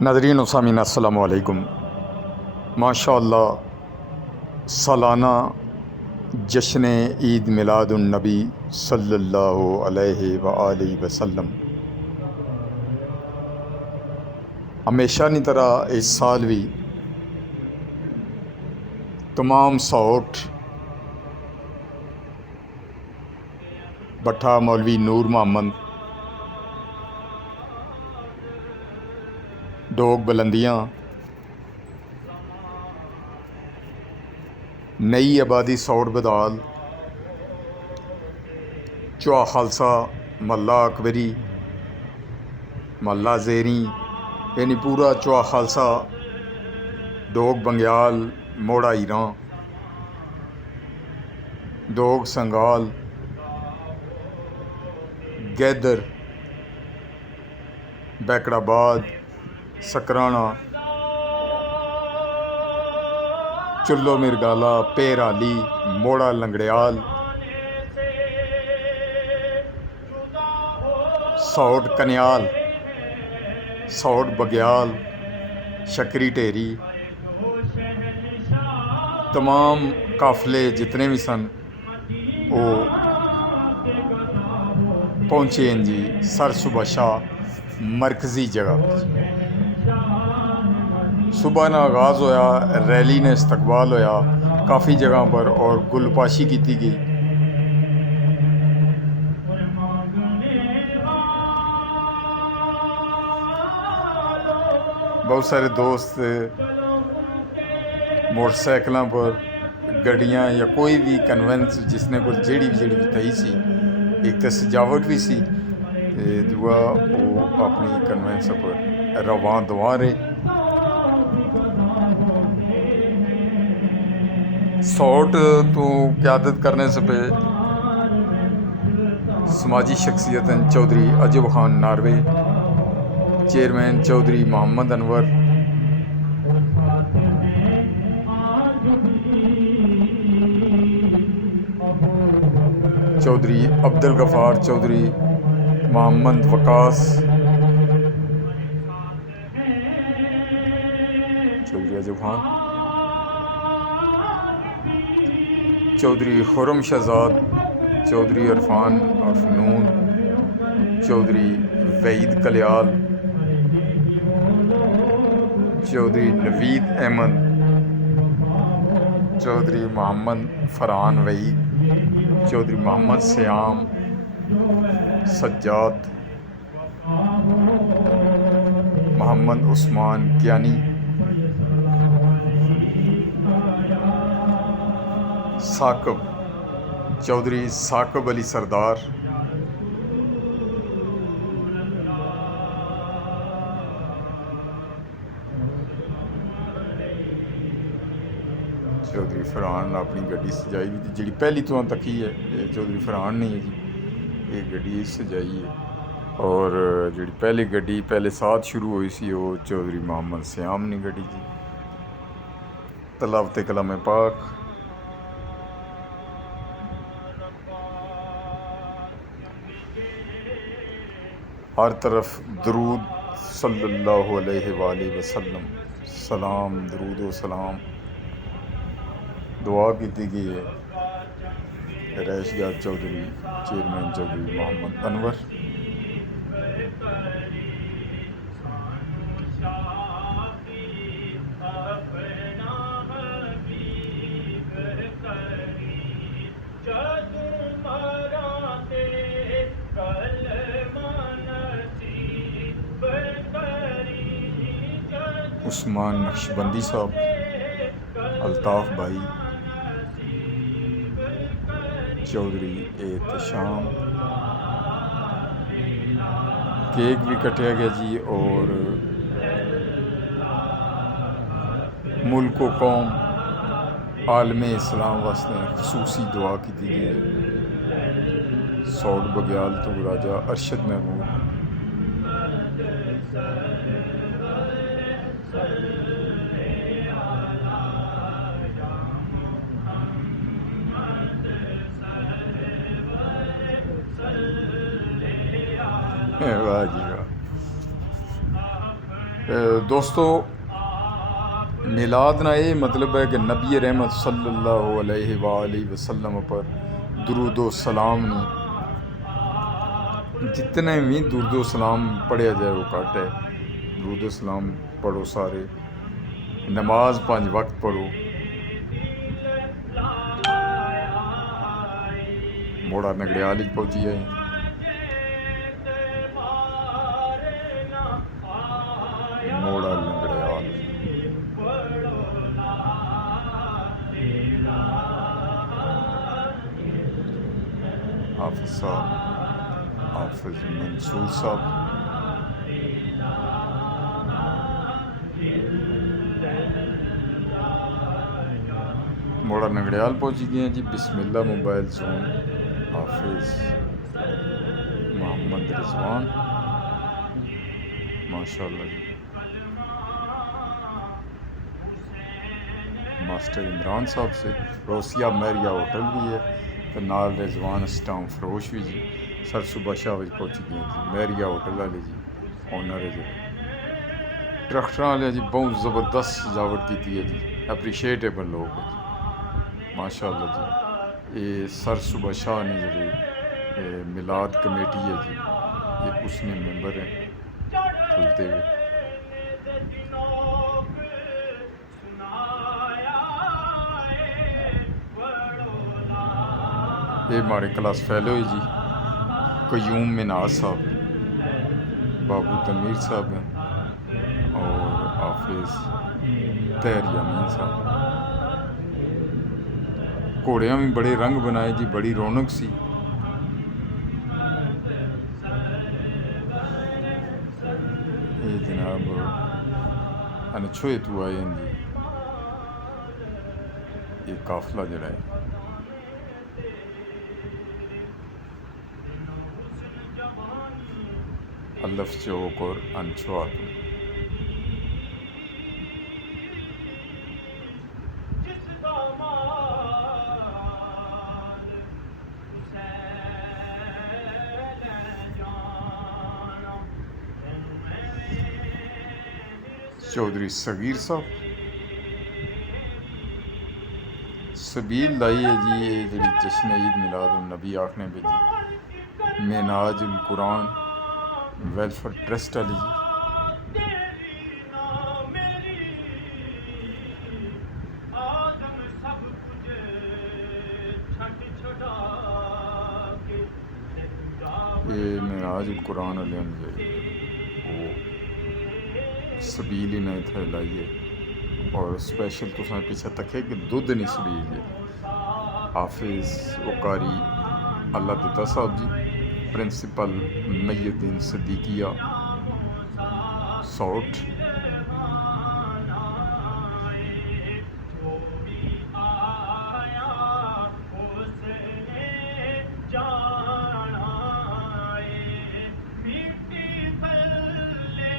ناظرین و سامعین السلام علیکم۔ ماشاء اللہ سالانہ جشن عید میلاد النبی صلی اللہ علیہ وآلہ وسلم ہمیشہ کی طرح اس سال بھی تمام سوٹ بٹھا مولوی نور محمد ڈوگ بلندیاں نئی آبادی سوٹ بدال چوہا خالصہ محلہ اکبری محلہ زیریں یعنی پورا چوہا خالصہ ڈوگ بنگیال موڑا ایراں ڈوگ سنگال گیدر بیکڑ آباد سکرانہ چلو مرگالہ پیرالی موڑا لنگڑیال سوٹ کنیال سوٹ بگیال شکری ٹیری تمام قافلے جتنے بھی سن وہ پہنچے ہیں جی سر صبح شاہ مرکزی جگہ صبح نہ آغاز ہویا، ریلی نے استقبال ہویا کافی جگہ پر اور گل پاشی کی گئی۔ بہت سارے دوست موٹر سائیکلاں پر گڈیاں یا کوئی بھی کنوینس جس نے کوئی جیڑی بھی تھی سی، ایک تو سجاوٹ بھی سی دعا وہ اپنی کنوینس پر رواں دواں رہے۔ سوٹ تو قیادت کرنے سے پہ سماجی شخصیت چودھری عجب خان ناروے، چیئرمین چودھری محمد انور، چودھری عبدالغفار، چودھری محمد وقاص، چودھری عجب خان، چودھری خرم شہزاد، چودھری عرفان اور فنون، چودھری وحید کلیال، چودھری نوید احمد، چودھری محمد فرحان وحید، چودھری محمد سیام سجاد، محمد عثمان کیانی، ثاقب چودھری ثاقب علی سردار، چودھری فرحان نے اپنی گڈی سجائی بھی جی پہلی تو تکی ہے یہ چودھری فرحان نہیں ہے جی، یہ گڈی سجائی ہے۔ اور جی پہلی گڈی پہلے ساتھ شروع ہوئی سی وہ چودھری محمد سیام نے گڈی جی، تلاوت کلام پاک۔ ہر طرف درود صلی اللہ علیہ وآلہ وسلم، سلام درود و سلام دعا کی گئی ہے۔ رہائش گاہ چودھری چیئرمین چودھری محمد انور، عثمان نقشبندی صاحب، الطاف بھائی، چودھری احتشام، کیک بھی کٹیا گیا جی اور ملک و قوم عالم اسلام واسطے خصوصی دعا کی گئی ہے۔ سوٹ بگیال تو راجہ ارشد محمود، واہ جی واہ۔ دوستو میلاد نا یہ مطلب ہے کہ نبی رحمت صلی اللہ علیہ وآلہ وسلم پر درود و سلام نے جتنے بھی درود و سلام پڑھیا جائے وہ کٹ ہے. درود و سلام پڑھو سارے, نماز 5 وقت پڑھو. موڑا نگڑیال پہنچی ہے. موڑا نگڑیال حافظ صاحب, حافظ منصور صاحب, موڑا نگڑیال پہنچی گئے ہیں جی. بسم اللہ موبائل زون, حافظ محمد رضوان, ماشاء اللہ جی. ماسٹر عمران صاحب سے روسیہ میریا ہوٹل بھی ہے, تو نال رضوان اسٹام فروش بھی جی. سر صبح شاہ پہنچ گئے جی. میریا ہوٹل والے جی آنر ہے جی. ٹرکٹر والے جی بہت زبردست سجاوٹ کی ہے جی, اپریشیٹیبل لوگ ہے جی ماشاء اللہ جی. یہ سر صبح شاہ نے جی میلاد کمیٹی ہے جی, یہ اس نے ممبر ہیں کھلتے ہوئے. یہ ہمارے کلاس فیلو ہے جی قیوم مناز صاحب, بابو تنویر صاحب ہیں, اور حافظ طاہر یامین صاحب. گھوڑیاں بھی بڑے رنگ بنائے جی, بڑی رونق سی. یہ جناب انچھوئے تو آئے ہیں جی. یہ قافلہ جڑا ہے الف چوک اور انچھوا. چودھری صغیر صاحب سبیل لائی ہے جی. یہ جڑی جشن عید میلاد النبی آخنے پہ جی معراج القرآن ویلفیئر ٹرسٹ والی جی. یہ معراج القرآن والے وہ سبیل ہی نہیں تھے لائیے, اور اسپیشل تو پیچھے تک ہے کہ دودھ نہیں سبیل ہے. حافظ وقاری اللہ دتا صاحب جی, principal Mohi Uddin صدیقیہ suit.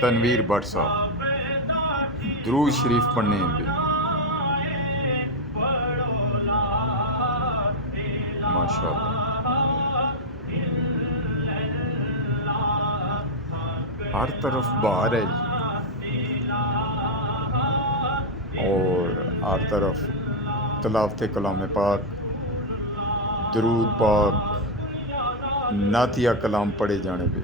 Tanveer but صاحب درود شریف پڑھنے ہیں بھی ماشاء اللہ. ہر طرف بہار ہے جی, اور ہر طرف تلاوت کلام پاک, درود پاک, نعتیہ کلام پڑھے جانے پہ.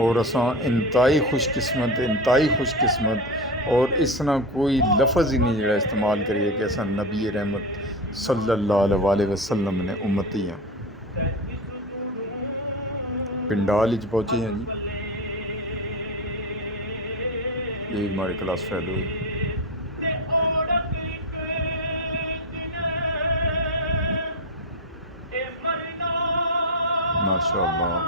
اور اساں انتہائی خوش قسمت, اور اس طرح کوئی لفظ ہی نہیں جڑا استعمال کریے کہ اساں نبی رحمت صلی اللہ علیہ وسلم نے امتی ہیں. پنڈال وچ پہنچے ہیں جی. یہ ہمارے کلاس فیلو ہے. ماشاء اللہ.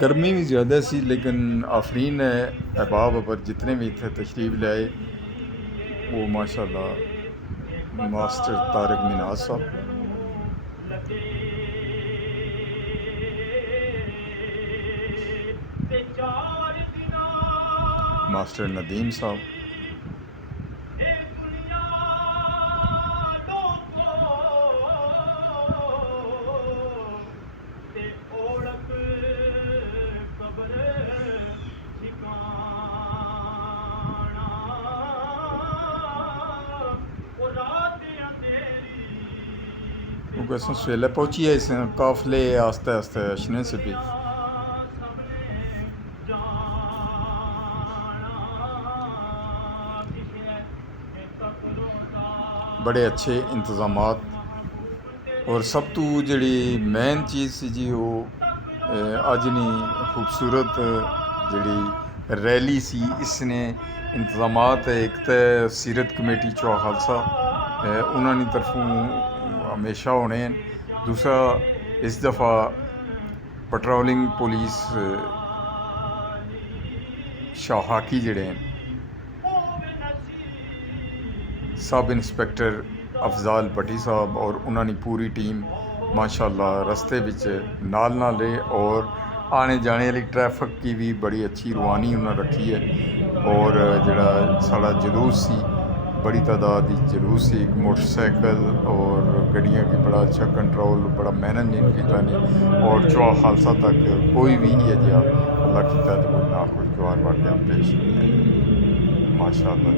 گرمی بھی زیادہ سی, لیکن آفرین احباب پر جتنے بھی تھے تشریف لائے وہ ماشاء اللہ. ماسٹر طارق مناز صاحب, ماسٹر ندیم صاحب، وہ سویلے پہنچی ہے اس قافلے آہستہ آہستہ اشنے سے بھی بڑے اچھے انتظامات، اور سب تو جڑی مین چیز سی جی وہ اج نہیں خوبصورت جڑی ریلی سی اس نے انتظامات ایک تے سیرت کمیٹی چوا خالصہ انہوں نے طرفوں ہمیشہ ہونے ہیں، دوسرا اس دفعہ پٹرولنگ پولیس شاہاکی جڑے ہیں سب انسپیکٹر افضال بٹی صاحب اور انہوں نے پوری ٹیم ماشاءاللہ رستے بچ نال رہے، اور آنے جانے والی ٹریفک کی بھی بڑی اچھی روانی انہوں نے رکھی ہے، اور جڑا سارا جلوس سی بڑی تعداد کی جلوس سی، ایک موٹر سائیکل اور گڈیاں کی بڑا اچھا کنٹرول بڑا محنت نہیں کیتا نے، اور چوا خالصہ تک کوئی بھی یہ جہاں اللہ کیتا تو کوئی ناخوشگوار واقعہ پیش نہیں آیا ماشاءاللہ۔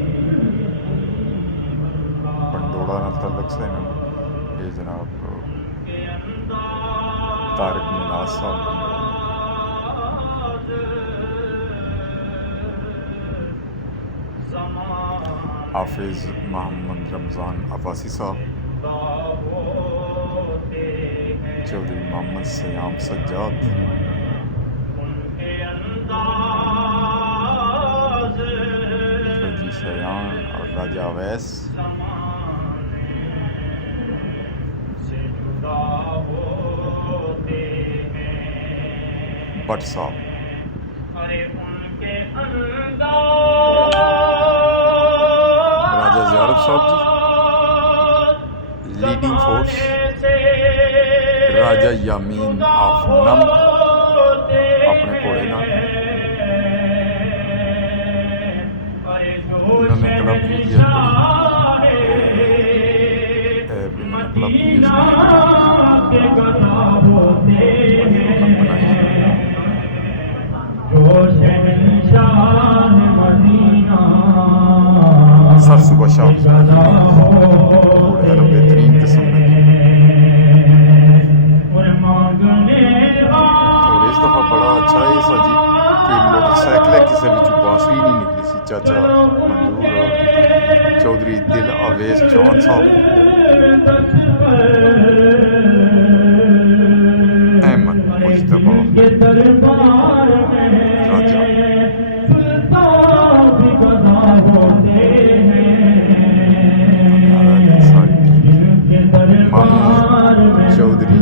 پنڈوڑا نال تعلق سے یہ جناب طارق مناز صاحب، حافظ محمد رمضان عباسی صاحب، چودھری محمد سیام سجاد، فیضی شیان اور راجہ اویس، بٹ صاحب، Raja Ziarat Sahib ji leading force, Raja Yameen of نم اپنے گھوڑے نال، انہوں نے کلب بھی بڑی کلب بھی سر صبح شام گھوڑے والا بہترین قسم میں، اور اس دفعہ بڑا اچھا یہ سا جی کہ موٹر سائیکلیں کسی بھی بانسری نہیں نکلی سی، چاچا منظور اور چودھری دل اویس جوان صاحب، احمد مجتبہ راجہ، ساری ٹیم، ماموں چودھری